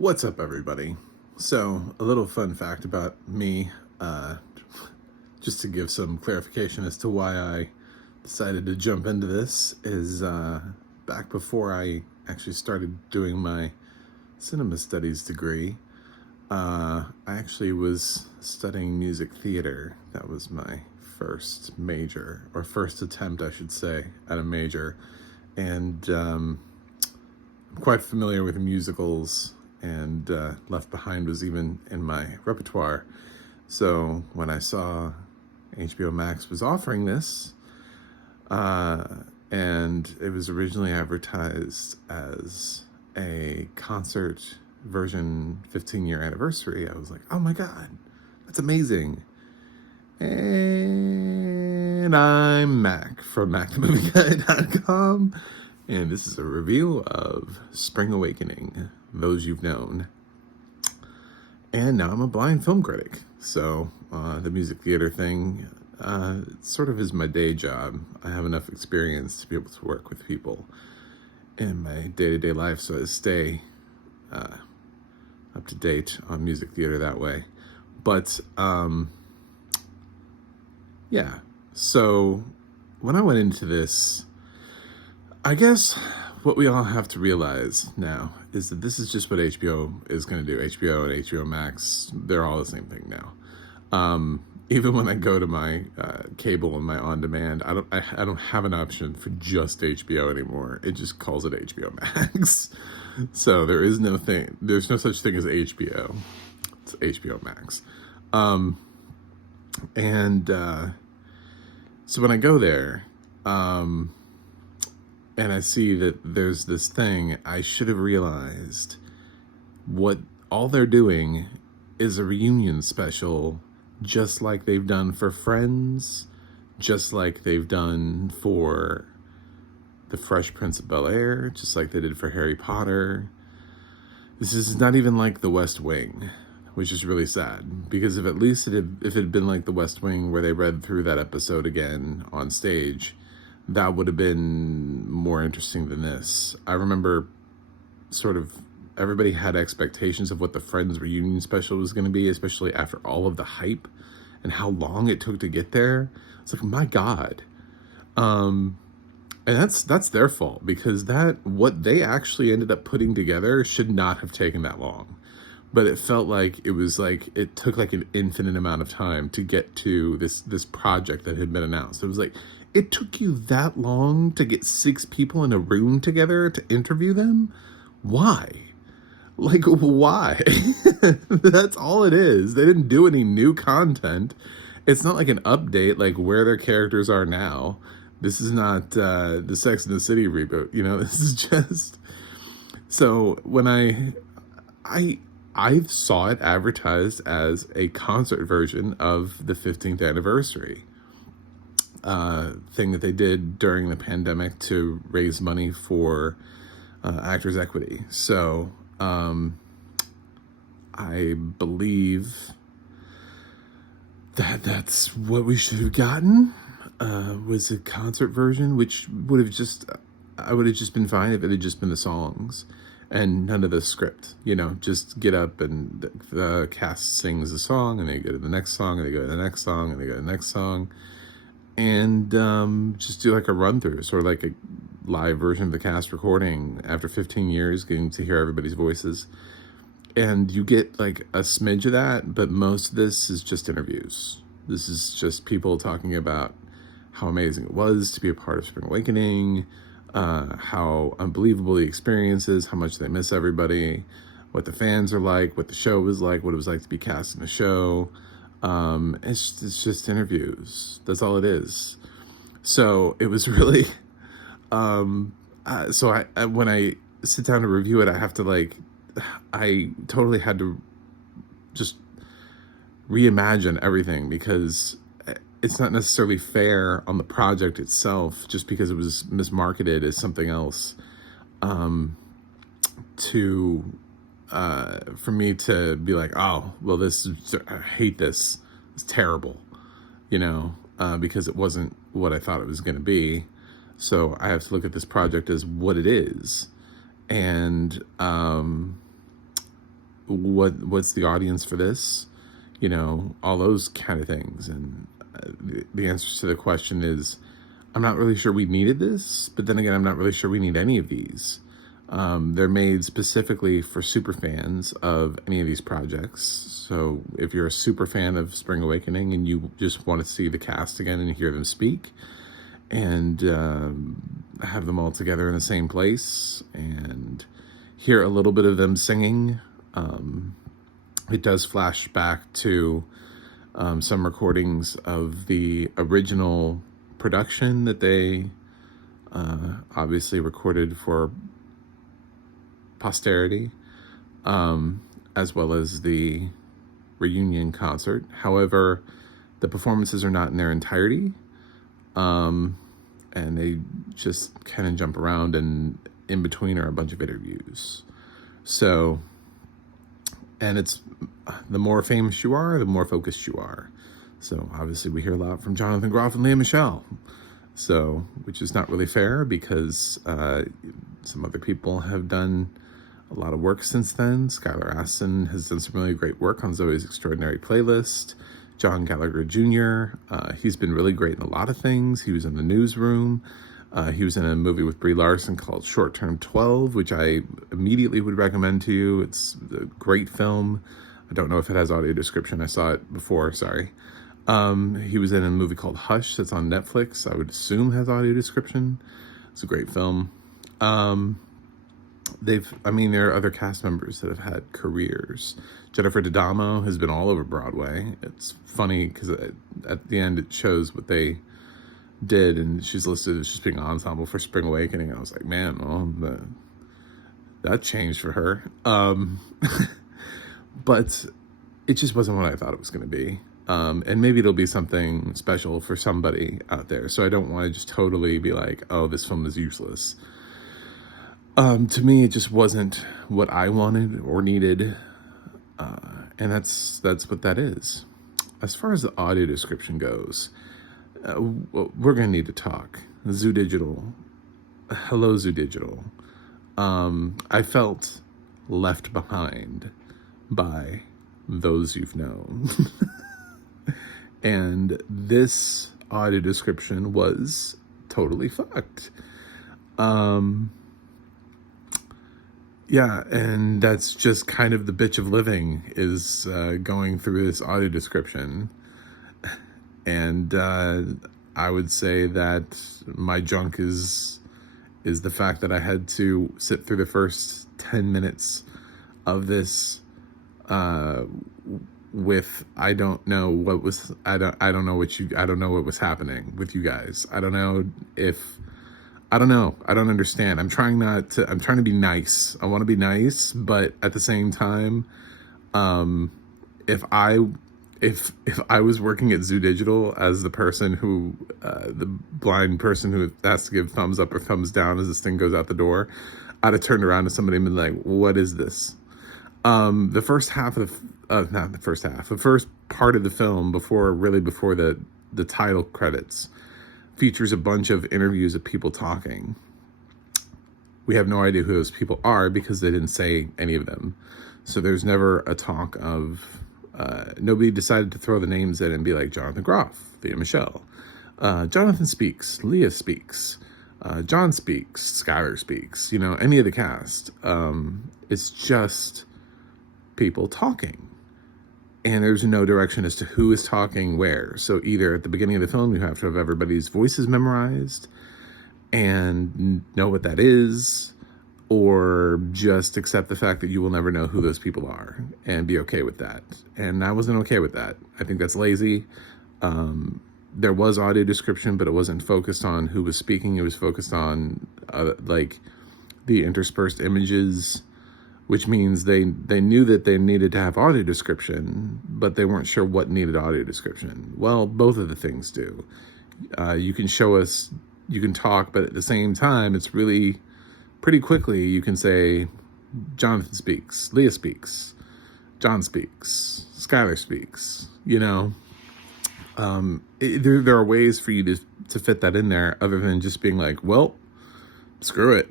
What's up, everybody? So, a little fun fact about me, just to give some clarification as to why I decided to jump into this, is back before I actually started doing my cinema studies degree, I actually was studying music theater. That was my first major, or first attempt, I should say, at a major. And I'm quite familiar with musicals, and Left Behind was even in my repertoire. So when I saw HBO Max was offering this, and it was originally advertised as a concert version 15-year anniversary, I was like, oh my God, that's amazing. And I'm Mac from MacTheMovieGuy.com, and this is a review of Spring Awakening, Those You've Known. And now I'm a blind film critic, so the music theater thing sort of is my day job. I have enough experience to be able to work with people in my day-to-day life, so I stay up to date on music theater that way. But yeah, so when I went into this, I guess what we all have to realize now is that this is just what HBO is going to do. HBO and HBO Max, they're all the same thing now. Even when I go to my cable and my on-demand, I don't have an option for just HBO anymore. It just calls it HBO Max. So there's no such thing as HBO. It's HBO Max. So when I go there, and I see that there's this thing, I should have realized what all they're doing is a reunion special, just like they've done for Friends, just like they've done for The Fresh Prince of Bel-Air, just like they did for Harry Potter. This is not even like The West Wing, which is really sad, because if it had been like The West Wing, where they read through that episode again on stage, that would have been more interesting than this. I remember sort of everybody had expectations of what the Friends reunion special was going to be, especially after all of the hype and how long it took to get there. It's like, my God. And that's their fault, because what they actually ended up putting together should not have taken that long. But it felt like it took like an infinite amount of time to get to this project that had been announced. It was like, it took you that long to get 6 people in a room together to interview them? Why? Like, why? That's all it is. They didn't do any new content. It's not like an update, like where their characters are now. This is not the Sex and the City reboot, this is just... So when I saw it advertised as a concert version of the 15th anniversary thing that they did during the pandemic to raise money for Actors Equity. So I believe that's what we should have gotten, was a concert version, which I would have just been fine if it had just been the songs and none of the script, just get up and the cast sings a song, and they go to the next song, and they go to the next song, and they go to the next song, and just do like a run through, sort of like a live version of the cast recording after 15 years, getting to hear everybody's voices. And you get like a smidge of that, but most of this is just interviews. This is just people talking about how amazing it was to be a part of Spring Awakening, how unbelievable the experience is, how much they miss everybody, what the fans are like, what the show was like, what it was like to be cast in the show. It's just interviews. That's all it is. So it was really, when I sit down to review it, I totally had to just reimagine everything, because it's not necessarily fair on the project itself, just because it was mismarketed as something else, for me to be like, oh, well, I hate this. It's terrible, because it wasn't what I thought it was going to be. So I have to look at this project as what it is. And what's the audience for this? You know, all those kind of things. And the answer to the question is, I'm not really sure we needed this, but then again, I'm not really sure we need any of these. They're made specifically for super fans of any of these projects. So if you're a super fan of Spring Awakening and you just want to see the cast again and hear them speak and have them all together in the same place and hear a little bit of them singing, it does flash back to some recordings of the original production that they obviously recorded for posterity, as well as the reunion concert. However, the performances are not in their entirety, and they just kind of jump around, and in between are a bunch of interviews. So, and it's the more famous you are, the more focused you are. So obviously we hear a lot from Jonathan Groff and Lea Michele. So, which is not really fair because some other people have done a lot of work since then. Skylar Astin has done some really great work on Zoe's Extraordinary Playlist. John Gallagher Jr., he's been really great in a lot of things. He was in The Newsroom. He was in a movie with Brie Larson called Short Term 12, which I immediately would recommend to you. It's a great film. I don't know if it has audio description. I saw it before, sorry. He was in a movie called Hush that's on Netflix. I would assume has audio description. It's a great film. There are other cast members that have had careers. Jennifer D'Adamo has been all over Broadway. It's funny because at the end it shows what they did, and she's listed as just being ensemble for Spring Awakening. I was like, man, well, that changed for her. But it just wasn't what I thought it was going to be. And maybe it'll be something special for somebody out there. So I don't want to just totally be like, oh, this film is useless. To me, it just wasn't what I wanted or needed. And that's what that is. As far as the audio description goes, we're going to need to talk. Zoo Digital. Hello, Zoo Digital. I felt left behind by those you've known. And this audio description was totally fucked. Yeah, and that's just kind of the bitch of living is going through this audio description. And I would say that my junk is the fact that I had to sit through the first 10 minutes of this with I don't know what was happening with you guys. I don't understand. I'm trying to be nice. I want to be nice, but at the same time, if I was working at Zoo Digital as the person who, the blind person who has to give thumbs up or thumbs down as this thing goes out the door, I'd have turned around to somebody and been like, what is this? The first part of the film before the title credits features a bunch of interviews of people talking. We have no idea who those people are because they didn't say any of them. So there's never a talk of, nobody decided to throw the names in and be like Jonathan Groff, Lea Michele, Jonathan speaks, Leah speaks, John speaks, Skylar speaks, any of the cast. It's just people talking. And there's no direction as to who is talking where. So either at the beginning of the film, you have to have everybody's voices memorized and know what that is, or just accept the fact that you will never know who those people are and be okay with that. And I wasn't okay with that. I think that's lazy. There was audio description, but it wasn't focused on who was speaking. It was focused on the interspersed images, which means they knew that they needed to have audio description, but they weren't sure what needed audio description. Well, both of the things do. You can show us, you can talk, but at the same time, it's really pretty quickly you can say, Jonathan speaks, Leah speaks, John speaks, Skylar speaks, there are ways for you to fit that in there other than just being like, well, screw it.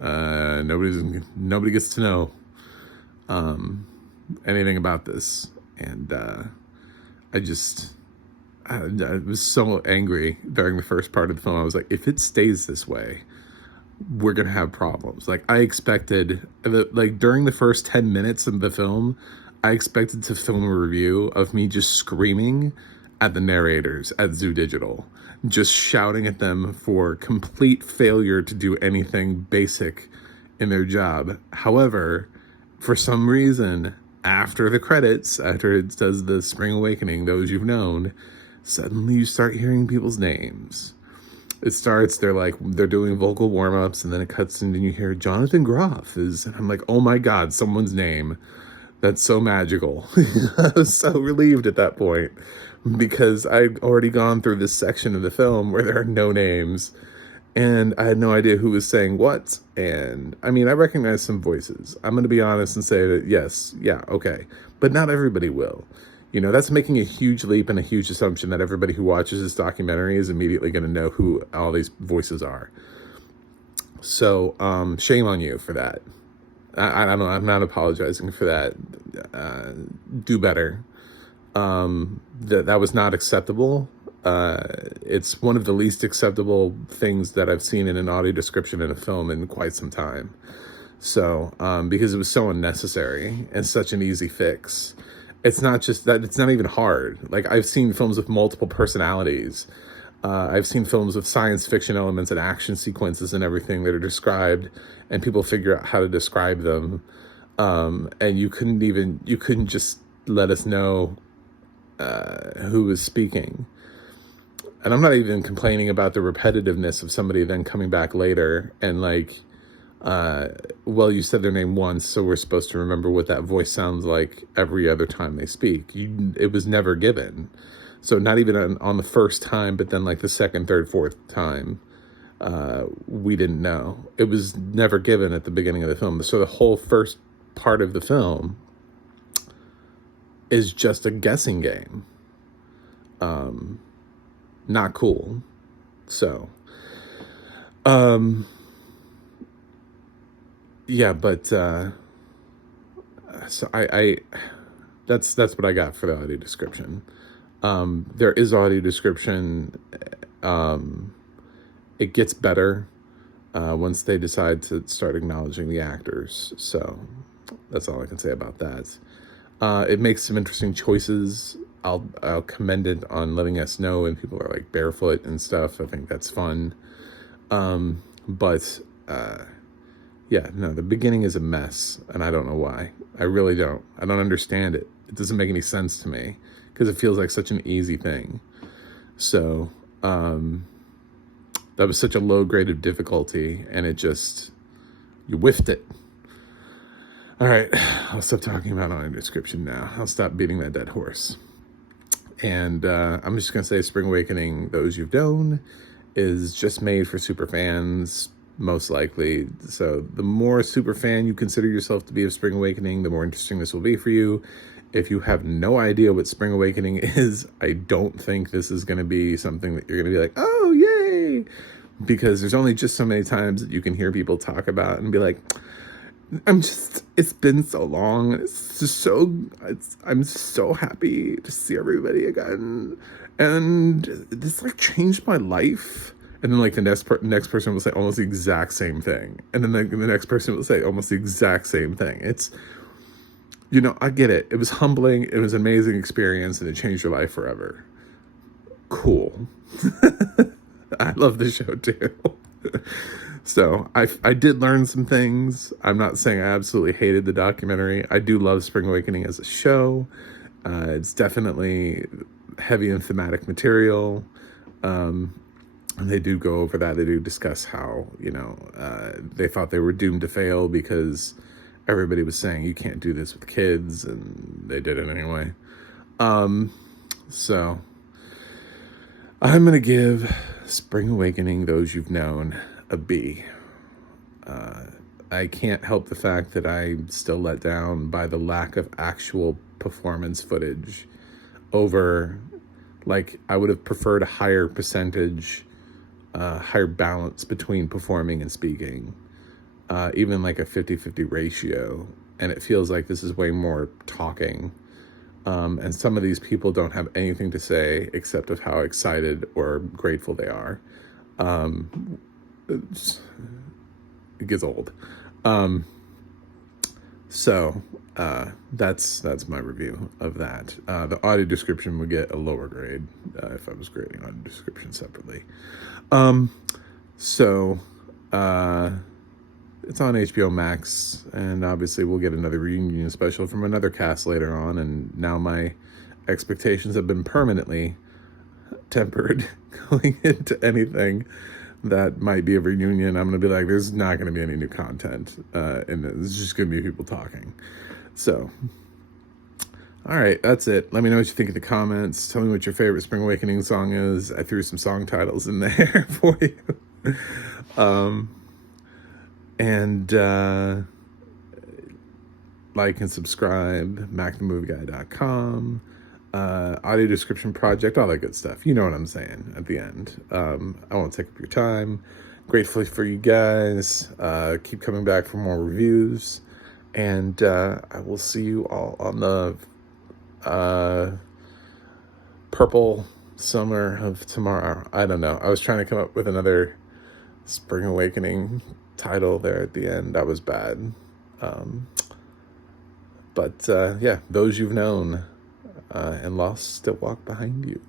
Nobody gets to know. anything about this. And I just, I was so angry during the first part of the film. I was like, if it stays this way, we're gonna have problems. Like, I expected, like, during the first 10 minutes of the film, I expected to film a review of me just screaming at the narrators at Zoo Digital, just shouting at them for complete failure to do anything basic in their job. However, for some reason, after the credits, after it does the Spring Awakening, those you've known, suddenly you start hearing people's names. It starts, they're doing vocal warm-ups, and then it cuts in and you hear Jonathan Groff is, and I'm like, oh my God, someone's name. That's so magical. I was so relieved at that point, because I'd already gone through this section of the film where there are no names, and I had no idea who was saying what. And I mean, I recognize some voices. I'm going to be honest and say that yes, yeah, okay. But not everybody will. You know, that's making a huge leap and a huge assumption that everybody who watches this documentary is immediately going to know who all these voices are. So, shame on you for that. I don't know. I'm not apologizing for that. Do better. That was not acceptable. It's one of the least acceptable things that I've seen in an audio description in a film in quite some time. So, because it was so unnecessary and such an easy fix. It's not just that, it's not even hard. Like, I've seen films with multiple personalities. I've seen films with science fiction elements and action sequences and everything that are described, and people figure out how to describe them. And you couldn't just let us know who was speaking. And I'm not even complaining about the repetitiveness of somebody then coming back later and like, well, you said their name once, so we're supposed to remember what that voice sounds like every other time they speak. It was never given. So not even on the first time, but then like the second, third, fourth time, we didn't know. It was never given at the beginning of the film. So the whole first part of the film is just a guessing game. Not cool. So, yeah, but, so I that's what I got for the audio description. There is audio description. It gets better, once they decide to start acknowledging the actors. So that's all I can say about that. It makes some interesting choices. I'll commend it on letting us know when people are like barefoot and stuff. I think that's fun. But yeah, no, the beginning is a mess, and I don't know why. I really don't. I don't understand it. It doesn't make any sense to me, because it feels like such an easy thing. So, that was such a low grade of difficulty, and you whiffed it. All right, I'll stop talking about audio description now. I'll stop beating that dead horse. And I'm just going to say Spring Awakening, those you've known, is just made for super fans, most likely. So the more super fan you consider yourself to be of Spring Awakening, the more interesting this will be for you. If you have no idea what Spring Awakening is, I don't think this is going to be something that you're going to be like, oh, yay! Because there's only just so many times that you can hear people talk about and be like, it's been so long. I'm so happy to see everybody again. And this like changed my life. And then like the next person will say almost the exact same thing. And then the next person will say almost the exact same thing. It's, I get it. It was humbling. It was an amazing experience, and it changed your life forever. Cool. I love the show too. So I did learn some things. I'm not saying I absolutely hated the documentary. I do love Spring Awakening as a show. It's definitely heavy in thematic material. And they do go over that. They do discuss how, they thought they were doomed to fail because everybody was saying you can't do this with kids, and they did it anyway. So I'm going to give Spring Awakening, those you've known, a B. I can't help the fact that I'm still let down by the lack of actual performance footage over, like, I would have preferred a higher percentage, higher balance between performing and speaking, even like a 50-50 ratio. and it feels like this is way more talking. And some of these people don't have anything to say except of how excited or grateful they are. It gets old. So that's my review of that. The audio description would get a lower grade if I was grading audio description separately. So it's on HBO Max, and obviously we'll get another reunion special from another cast later on, and now my expectations have been permanently tempered going into anything that might be a reunion. I'm going to be like, there's not going to be any new content in this. It's just going to be people talking. So, all right, that's it. Let me know what you think in the comments. Tell me what your favorite Spring Awakening song is. I threw some song titles in there for you. And like and subscribe, macthemovieguy.com, audio description project, all that good stuff. You know what I'm saying at the end. I won't take up your time. Grateful for you guys. Keep coming back for more reviews. And I will see you all on the purple summer of tomorrow. I don't know. I was trying to come up with another Spring Awakening title there at the end. That was bad. But yeah, those you've known and lost still walk behind you.